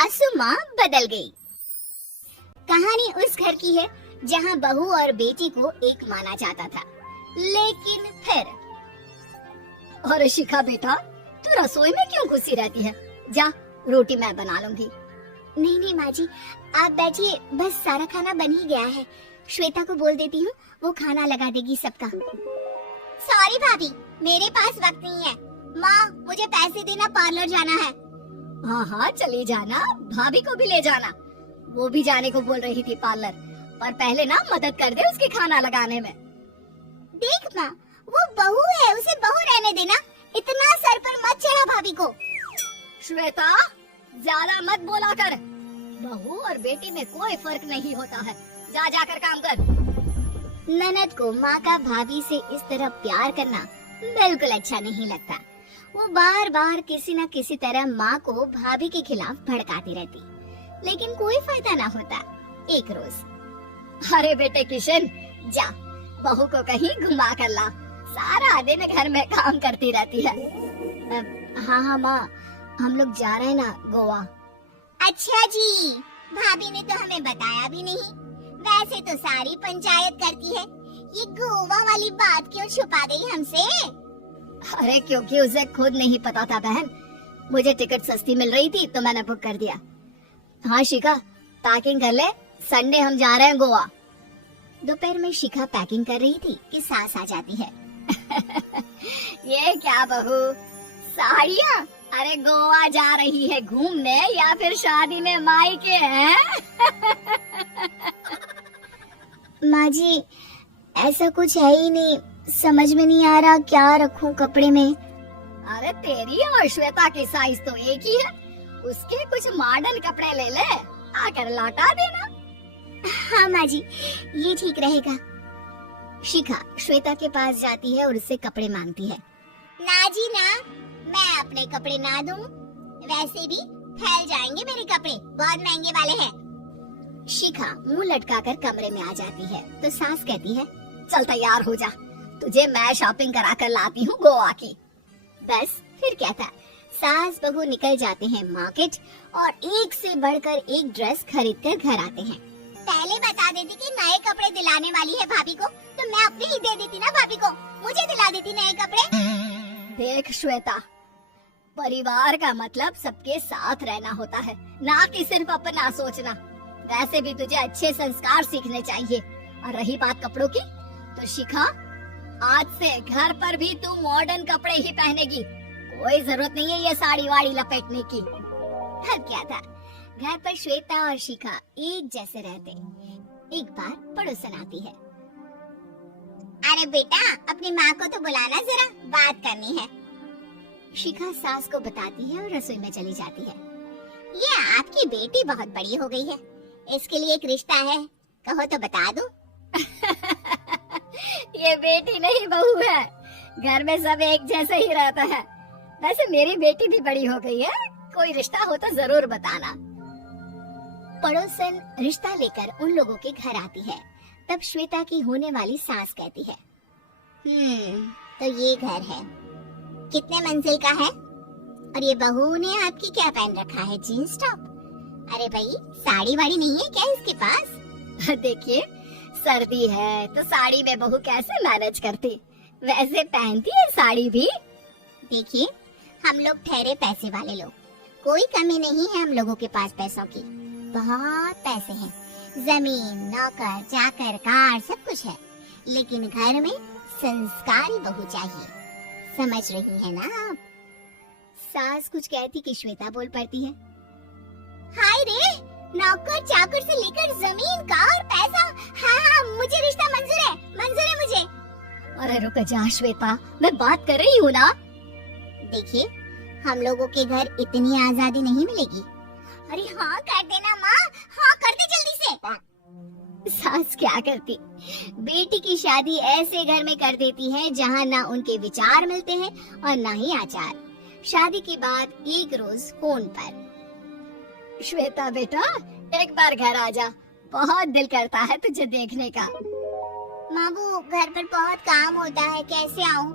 सासू माँ बदल गई। कहानी उस घर की है जहाँ बहू और बेटी को एक माना जाता था, लेकिन फिर। अरे शिखा बेटा, तू रसोई में क्यों घुसी रहती है? जा, रोटी मैं बना लूंगी। नहीं नहीं माँ जी, आप बैठिए, बस सारा खाना बन ही गया है। श्वेता को बोल देती हूँ, वो खाना लगा देगी सबका। सॉरी भाभी, मेरे पास वक्त नहीं है। माँ, मुझे पैसे देना, पार्लर जाना है। हाँ हाँ चली जाना, भाभी को भी ले जाना। वो भी जाने को बोल रही थी पार्लर, पर पहले ना मदद कर दे उसके खाना लगाने में। देख माँ, वो बहू है, उसे बहू रहने देना। इतना सर पर मत चढ़ा भाभी को। श्वेता, ज्यादा मत बोला कर। बहू और बेटी में कोई फर्क नहीं होता है। जा जाकर काम कर। ननद को माँ का भाभी से इस तरह प्यार करना बिल्कुल अच्छा नहीं लगता। वो बार बार किसी न किसी तरह माँ को भाभी के खिलाफ भड़काती रहती, लेकिन कोई फायदा ना होता। एक रोज, अरे बेटे किशन, जा बहू को कहीं घुमा कर ला। सारा दिन घर में काम करती रहती है। हाँ हाँ माँ, हम लोग जा रहे हैं ना गोवा। अच्छा जी, भाभी ने तो हमें बताया भी नहीं। वैसे तो सारी पंचायत करती है, ये गोवा वाली बात क्यों छुपा गई हमसे? अरे क्योंकि उसे खुद नहीं पता था बहन। मुझे टिकट सस्ती मिल रही थी तो मैंने बुक कर दिया। हाँ शिखा, पैकिंग कर ले, संडे हम जा रहे हैं गोवा। दोपहर में शिखा पैकिंग कर रही थी कि सास आ जाती है। ये क्या बहू, साड़ियाँ? अरे गोवा जा रही है घूमने या फिर शादी में मायके हैं? माँ जी, ऐसा कुछ है ही नहीं, समझ में नहीं आ रहा क्या रखूं कपड़े में। अरे तेरी और श्वेता की साइज तो एक ही है। उसके कुछ मॉडर्न कपड़े ले ले, आकर लौटा देना। हाँ माँ जी, ये ठीक रहेगा। शिखा श्वेता के पास जाती है और उससे कपड़े मांगती है। ना जी ना, मैं अपने कपड़े ना दूं। वैसे भी फैल जाएंगे मेरे कपड़े, बहुत महंगे वाले हैं। शिखा मुंह लटकाकर कमरे में आ जाती है तो सास कहती है, चल तैयार हो जा, तुझे मैं शॉपिंग करा कर लाती हूँ गोवा की। बस फिर क्या था, सास बहू निकल जाते हैं मार्केट और एक से बढ़कर एक ड्रेस खरीद कर घर आते हैं। पहले बता देती कि नए कपड़े दिलाने वाली है भाभी को, तो मैं अपने ही दे देती ना भाभी को, मुझे दिला देती नए कपड़े। देख श्वेता, परिवार का मतलब सबके साथ रहना होता है, ना कि सिर्फ अपना सोचना। वैसे भी तुझे अच्छे संस्कार सीखने चाहिए। और रही बात कपड़ों की, तो शिखा, आज से घर पर भी तू मॉडर्न कपड़े ही पहनेगी। कोई जरूरत नहीं है ये साड़ी वाड़ी लपेटने की। अब क्या था, घर पर श्वेता और शिखा एक जैसे रहते। एक बार पड़ोसन आती है। अरे बेटा, अपनी माँ को तो बुलाना, जरा बात करनी है। शिखा सास को बताती है और रसोई में चली जाती है। ये आपकी बेटी बहुत बड़ी हो गई है, इसके लिए एक रिश्ता है, कहो तो बता दूं। ये बेटी नहीं बहू है, घर में सब एक जैसे ही रहता है। वैसे मेरी बेटी भी बड़ी हो गई है, कोई रिश्ता हो तो जरूर बताना। पड़ोसन रिश्ता लेकर उन लोगों के घर आती है। तब श्वेता की होने वाली सास कहती है, तो ये घर है, कितने मंजिल का है? और ये बहू ने आपकी क्या पहन रखा है, जीन्स टॉप? अरे भाई, साड़ी वाड़ी नहीं है क्या इसके पास? देखिए, सर्दी है तो साड़ी में बहू कैसे मैनेज करती, वैसे पहनती है साड़ी भी। देखिए, हम लोग ठहरे पैसे वाले लोग, कोई कमी नहीं है हम लोगों के पास पैसों की, बहुत पैसे हैं, जमीन, नौकर, चाकर, कार, सब कुछ है, लेकिन घर में संस्कारी बहू चाहिए। समझ रही है ना आप? सास कुछ कहती कि श्वेता बोल पड़ती है, हाय रे, नौकर चाकर से लेकर जमीन, कार, पैसा, हाँ, मुझे रिश्ता मंजूर है मुझे। अरे रुक जा श्वेता, मैं बात कर रही हूँ ना। देखिए, हम लोगों के घर इतनी आजादी नहीं मिलेगी। अरे हाँ कर देना माँ, हाँ कर दे जल्दी से। सास क्या करती, बेटी की शादी ऐसे घर में कर देती है जहाँ ना उनके विचार मिलते हैं और ना ही आचार। शादी के बाद एक रोज फोन पर, श्वेता बेटा, एक बार घर आ जा, बहुत दिल करता है तुझे देखने का। मामू, घर पर बहुत काम होता है, कैसे आऊँ?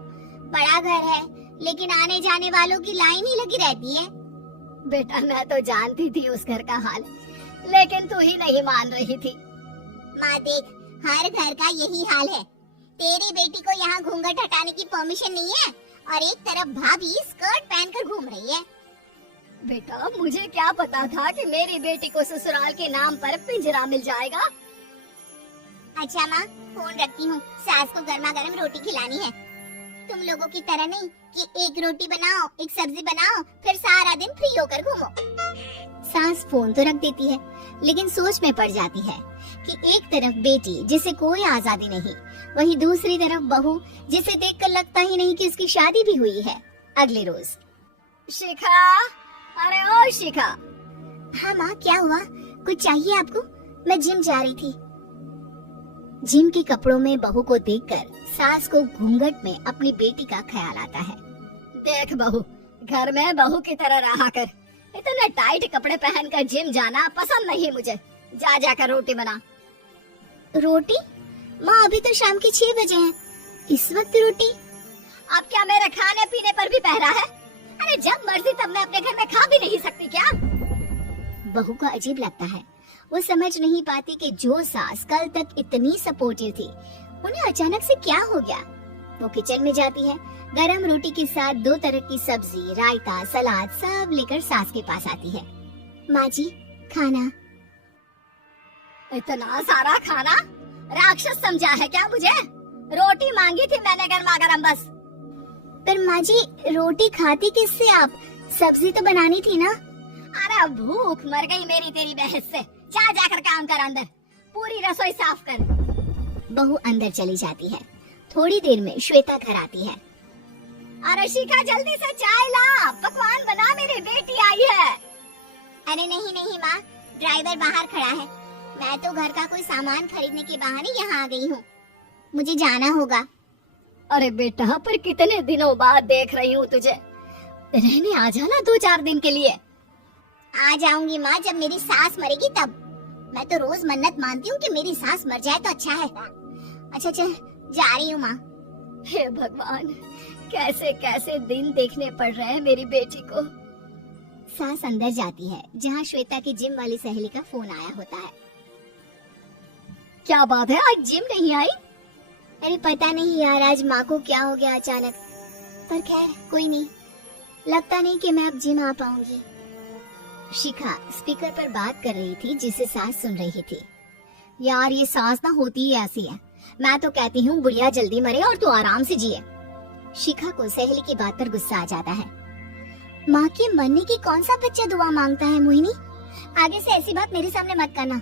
बड़ा घर है, लेकिन आने जाने वालों की लाइन ही लगी रहती है। बेटा मैं तो जानती थी उस घर का हाल, लेकिन तू ही नहीं मान रही थी। माँ देख, हर घर का यही हाल है। तेरी बेटी को यहाँ घूंघट हटाने की परमिशन नहीं है और एक तरफ भाभी स्कर्ट पहनकर घूम रही है। बेटा मुझे क्या पता था कि मेरी बेटी को ससुराल के नाम पर पिंजरा मिल जाएगा। अच्छा माँ, फोन रखती हूँ, सास को गर्मा गर्म रोटी खिलानी है। तुम लोगों की तरह नहीं कि एक रोटी बनाओ, एक सब्जी बनाओ, फिर सारा दिन फ्री होकर घूमो। सास फोन तो रख देती है, लेकिन सोच में पड़ जाती है कि एक तरफ बेटी जिसे कोई आजादी नहीं, वहीं दूसरी तरफ बहू जिसे देखकर लगता ही नहीं कि उसकी शादी भी हुई है। अगले रोज। शिखा, अरे ओ शिखा। हाँ माँ, क्या हुआ? कुछ चाहिए आपको? मैं जिम जा रही थी। जिम के कपड़ों में बहू को देखकर सास को घूंघट में अपनी बेटी का ख्याल आता है। देख बहू, घर में बहू की तरह रहा कर। इतने टाइट कपड़े पहनकर जिम जाना पसंद नहीं मुझे। जा जाकर रोटी बना। रोटी? माँ अभी तो शाम के 6 बजे हैं, इस वक्त रोटी? अब क्या मेरे खाने पीने पर भी पहरा है? अरे जब मर्जी तब मैं अपने घर में खा भी नहीं सकती क्या? बहू को अजीब लगता है। वो समझ नहीं पाती कि जो सास कल तक इतनी सपोर्टिव थी, उन्हें अचानक से क्या हो गया। वो किचन में जाती है, गरम रोटी के साथ 2 तरह की सब्जी, रायता, सलाद सब लेकर सास के पास आती है। माँ जी, खाना। इतना सारा खाना? राक्षस समझा है क्या मुझे? रोटी मांगी थी मैंने गर्मा गरम बस। पर माँ जी, रोटी खाती किससे आप? सब्जी तो बनानी थी ना। अरे भूख मर गई मेरी तेरी बहस से। जा जाकर काम कर, अंदर पूरी रसोई साफ कर। बहू अंदर चली जाती है। थोड़ी देर में श्वेता घर आती है। अरे शिखा जल्दी से चाय ला, पकवान बना, मेरी बेटी आई है। अरे नहीं नहीं माँ, ड्राइवर बाहर खड़ा है। मैं तो घर का कोई सामान खरीदने के बहाने यहाँ आ गई हूँ, मुझे जाना होगा। अरे बेटा, पर कितने दिनों बाद देख रही हूँ तुझे, रहने आ जाना 2-4 दिन के लिए। आ जाऊंगी माँ, जब मेरी सास मरेगी तब। मैं तो रोज मन्नत मानती हूँ कि मेरी सास मर जाए तो अच्छा है। अच्छा चल, जा रही हूँ माँ। हे भगवान, कैसे कैसे दिन देखने पड़ रहे हैं मेरी बेटी को। सास अंदर जाती है, जहाँ श्वेता की जिम वाली सहेली का फोन आया होता है। क्या बात है, आज जिम नहीं आई? अरे पता नहीं यार, आज माँ को क्या हो गया अचानक। पर खैर कोई नहीं, लगता नहीं कि मैं अब जिम आ पाऊंगी। शिखा स्पीकर पर बात कर रही थी, जिसे सास सुन रही थी। यार ये सास ना होती ही ऐसी है। मैं तो कहती हूँ बुढ़िया जल्दी मरे और तू आराम से जिए। शिखा को सहेली की बात पर गुस्सा आ जाता है। माँ के मरने की कौन सा बच्चा दुआ मांगता है मोहिनी? आगे से ऐसी बात मेरे सामने मत करना।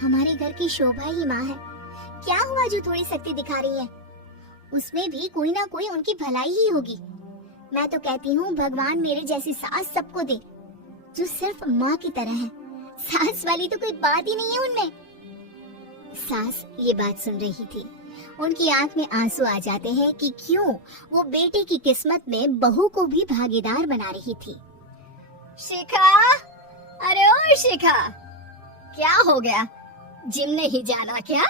हमारे घर की शोभा ही माँ है। क्या हुआ जो थोड़ी शक्ति दिखा रही है? उसमें भी कोई ना कोई उनकी भलाई ही होगी। मैं तो कहती हूँ भगवान मेरे जैसी सास सबको दे, जो सिर्फ माँ की तरह है। सास वाली तो कोई बात ही नहीं है उनमें। सास ये बात सुन रही थी। उनकी आंख में आंसू आ जाते हैं कि क्यों वो बेटे की किस्मत में बहू को भी भागीदार बना रही थी। शिखा, अरे ओ शिखा, क्या हो गया? जिम नहीं जाना क्या?